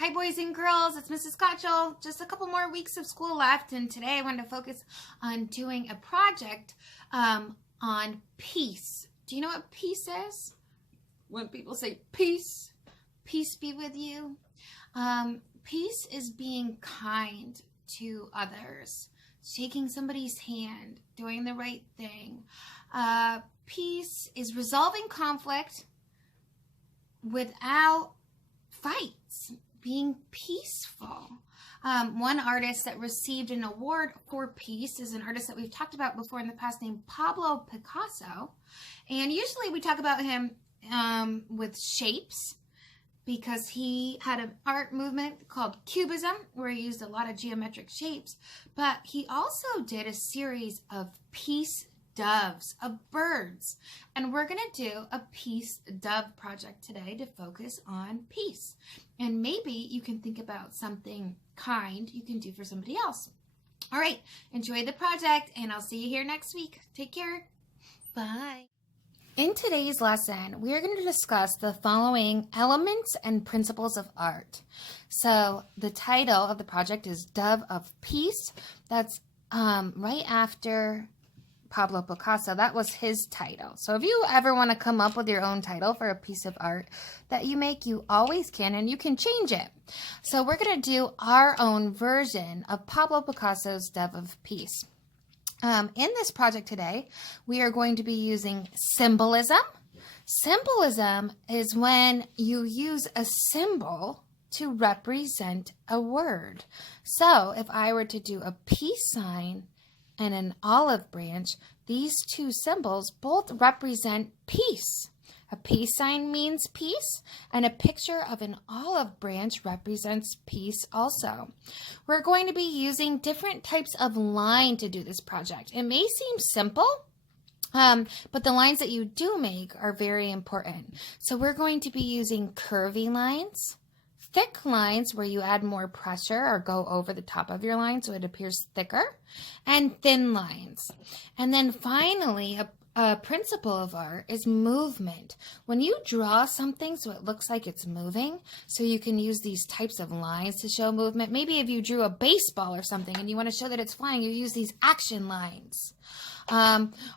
Hi boys and girls, it's Mrs. Cotchell. Just a couple more weeks of school left, and today I wanted to focus on doing a project on peace. Do you know what peace is? When people say peace, peace be with you. Peace is being kind to others, shaking somebody's hand, doing the right thing. Peace is resolving conflict without fights, being peaceful. One artist that received an award for peace is an artist that we've talked about before in the past named Pablo Picasso. And usually we talk about him with shapes because he had an art movement called Cubism where he used a lot of geometric shapes. But he also did a series of peace doves, of birds. And we're going to do a peace dove project today to focus on peace. And maybe you can think about something kind you can do for somebody else. All right, enjoy the project, and I'll see you here next week. Take care. Bye. In today's lesson, we are going to discuss the following elements and principles of art. So the title of the project is Dove of Peace. That's right after Pablo Picasso. That was his title. So if you ever want to come up with your own title for a piece of art that you make, you always can, and you can change it. So we're going to do our own version of Pablo Picasso's Dove of Peace. In this project today, we are going to be using symbolism. Symbolism is when you use a symbol to represent a word. So if I were to do a peace sign and an olive branch, these two symbols both represent peace. A peace sign means peace, and a picture of an olive branch represents peace also. We're going to be using different types of line to do this project. It may seem simple, but the lines that you do make are very important. So we're going to be using curvy lines, thick lines where you add more pressure or go over the top of your line so it appears thicker, and thin lines. And then finally, a principle of art is movement. When you draw something so it looks like it's moving, so you can use these types of lines to show movement. Maybe if you drew a baseball or something and you want to show that it's flying, you use these action lines.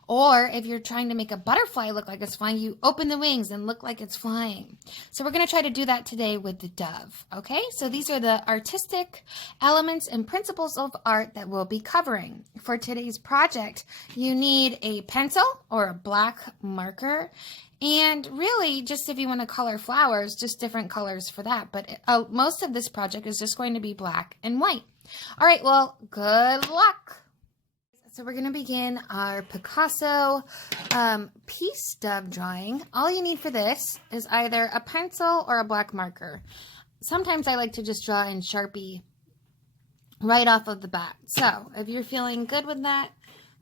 Or if you're trying to make a butterfly look like it's flying, you open the wings and look like it's flying. So we're going to try to do that today with the dove. Okay, so these are the artistic elements and principles of art that we'll be covering. For today's project, you need a pencil or a black marker. And really, just if you want to color flowers, just different colors for that. But most of this project is just going to be black and white. All right, well, good luck. So we're going to begin our Picasso peace dove drawing. All you need for this is either a pencil or a black marker. Sometimes I like to just draw in Sharpie right off of the bat. So if you're feeling good with that,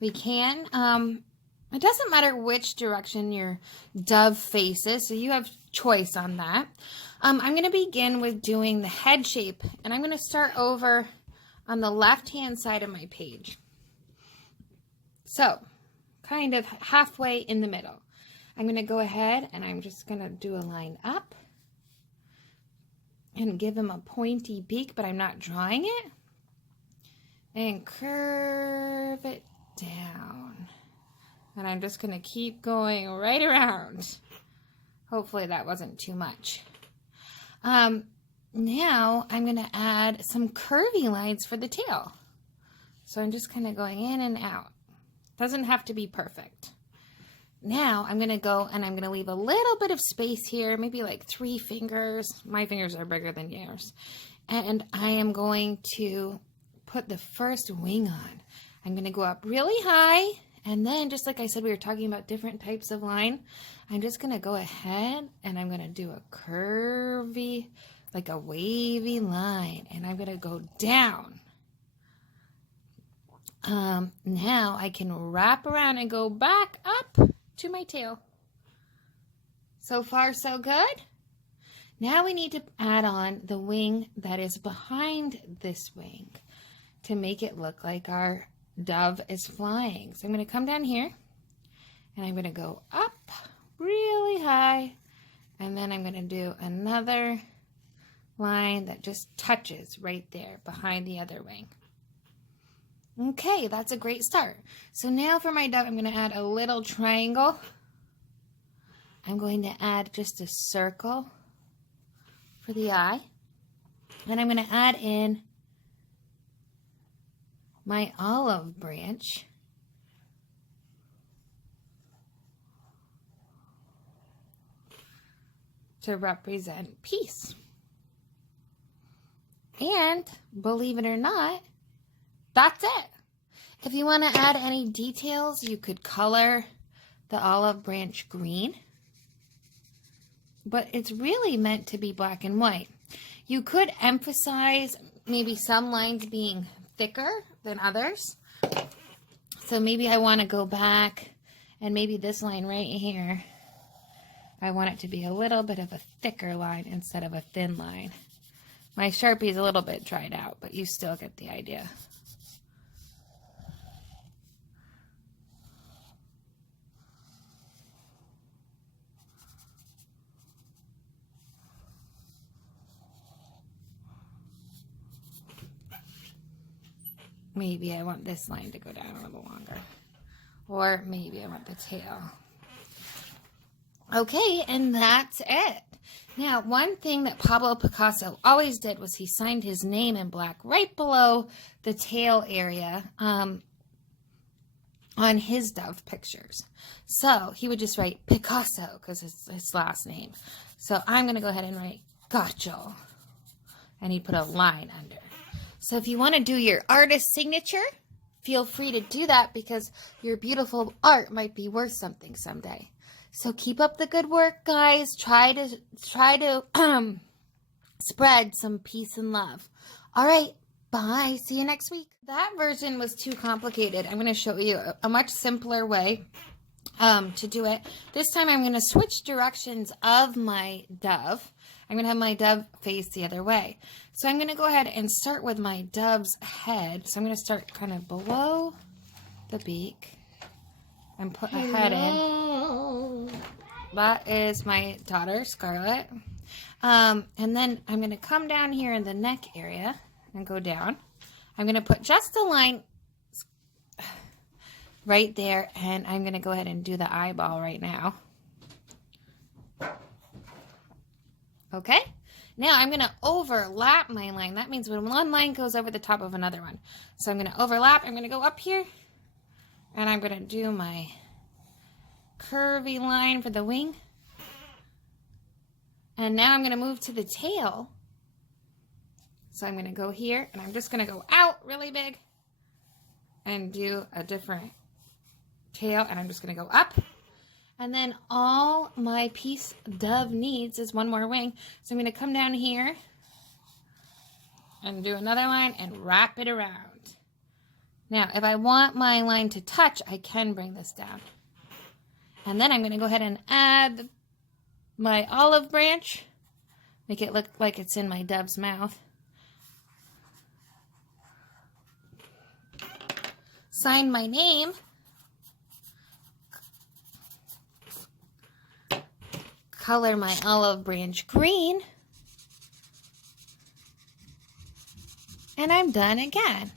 we can. It doesn't matter which direction your dove faces, so you have choice on that. I'm going to begin with doing the head shape, and I'm going to start over on the left-hand side of my page. So, kind of halfway in the middle. I'm going to go ahead and I'm just going to do a line up and give him a pointy beak, but I'm not drawing it. And curve it down. And I'm just going to keep going right around. Hopefully that wasn't too much. Now I'm going to add some curvy lines for the tail. So I'm just kind of going in and out. Doesn't have to be perfect. Now I'm going to go and I'm going to leave a little bit of space here, maybe like 3 fingers. My fingers are bigger than yours. And I am going to put the first wing on. I'm going to go up really high, and then just like I said, we were talking about different types of line. I'm just going to go ahead and I'm going to do a curvy, like a wavy line, and I'm going to go down. Now I can wrap around and go back up to my tail. So far, so good. Now we need to add on the wing that is behind this wing to make it look like our dove is flying. So I'm going to come down here and I'm going to go up really high, and then I'm going to do another line that just touches right there behind the other wing. Okay, that's a great start. So now for my dove, I'm going to add a little triangle. I'm going to add just a circle for the eye. And I'm going to add in my olive branch. To represent peace. And believe it or not, that's it. If you want to add any details, you could color the olive branch green. But it's really meant to be black and white. You could emphasize maybe some lines being thicker than others. So maybe I want to go back and maybe this line right here, I want it to be a little bit of a thicker line instead of a thin line. My Sharpie is a little bit dried out, but you still get the idea. Maybe I want this line to go down a little longer. Or maybe I want the tail. Okay, and that's it. Now, one thing that Pablo Picasso always did was he signed his name in black right below the tail area on his dove pictures. So he would just write Picasso because it's his last name. So I'm going to go ahead and write Gotcho. And he'd put a line under. So if you want to do your artist signature, feel free to do that because your beautiful art might be worth something someday. So keep up the good work, guys. Try to spread some peace and love. All right, bye. See you next week. That version was too complicated. I'm going to show you a much simpler way to do it. This time I'm going to switch directions of my dove. I'm going to have my dove face the other way. So I'm going to go ahead and start with my dove's head. So I'm going to start kind of below the beak and put a head in. That is my daughter, Scarlett. And then I'm going to come down here in the neck area and go down. I'm going to put just a line right there, and I'm going to go ahead and do the eyeball right now. Okay, now I'm going to overlap my line. That means when one line goes over the top of another one. So I'm going to overlap. I'm going to go up here, and I'm going to do my curvy line for the wing. And now I'm going to move to the tail. So I'm going to go here, and I'm just going to go out really big and do a different tail, and I'm just going to go up. And then all my piece dove needs is one more wing. So I'm going to come down here and do another line and wrap it around. Now, if I want my line to touch, I can bring this down. And then I'm going to go ahead and add my olive branch. Make it look like it's in my dove's mouth. Sign my name. Color my olive branch green. And I'm done again.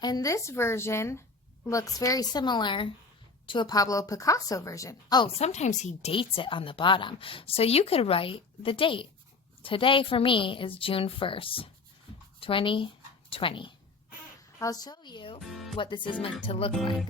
And this version looks very similar to a Pablo Picasso version. Oh, sometimes he dates it on the bottom. So you could write the date. Today for me is June 1st, 2020. I'll show you what this is meant to look like.